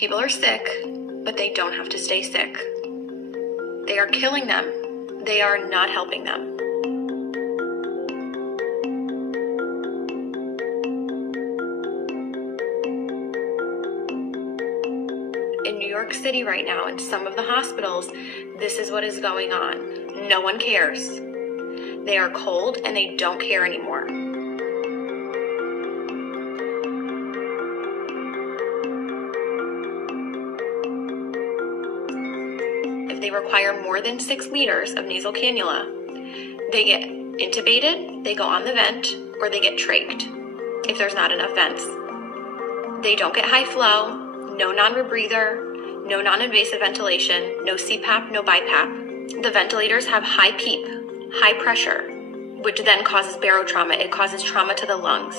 People are sick, but they don't have to stay sick. They are killing them. They are not helping them. In New York City right now, in some of the hospitals, this is what is going on. No one cares. They are cold and they don't care anymore. If they require more than 6 liters of nasal cannula, they get intubated, they go on the vent, or they get trached if there's not enough vents. They don't get high flow, no non-rebreather, no non-invasive ventilation, no CPAP, no BiPAP. The ventilators have high PEEP, high pressure, which then causes barotrauma. It causes trauma to the lungs.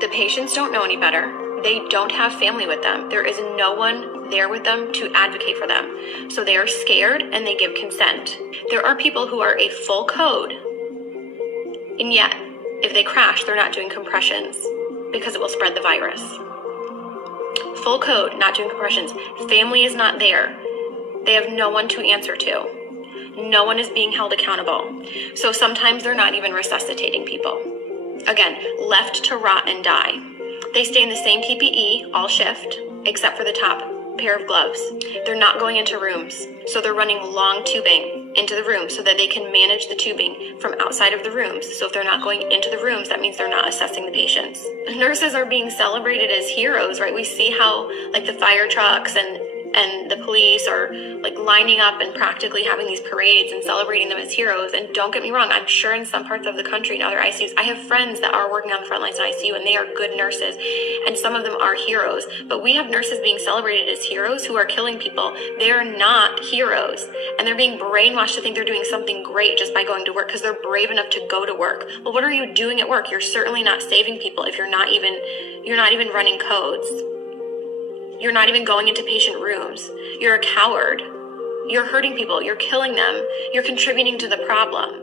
The patients don't know any better. They don't have family with them. There is no one there with them to advocate for them. So they are scared and they give consent. There are people who are a full code, and yet if they crash, they're not doing compressions because it will spread the virus. Full code, not doing compressions. Family is not there. They have no one to answer to. No one is being held accountable. So sometimes they're not even resuscitating people. Again, left to rot and die. They stay in the same PPE all shift, except for the top pair of gloves. They're not going into rooms. So they're running long tubing into the room so that they can manage the tubing from outside of the rooms. So if they're not going into the rooms, that means they're not assessing the patients. Nurses are being celebrated as heroes, right? We see how like the fire trucks and the police are like lining up and practically having these parades and celebrating them as heroes. And don't get me wrong, I'm sure in some parts of the country, in other ICUs, I have friends that are working on the front lines in ICU and they are good nurses. And some of them are heroes. But we have nurses being celebrated as heroes who are killing people. They are not heroes. And they're being brainwashed to think they're doing something great just by going to work because they're brave enough to go to work. Well, what are you doing at work? You're certainly not saving people if you're not even running codes. You're not even going into patient rooms. You're a coward. You're hurting people. You're killing them. You're contributing to the problem.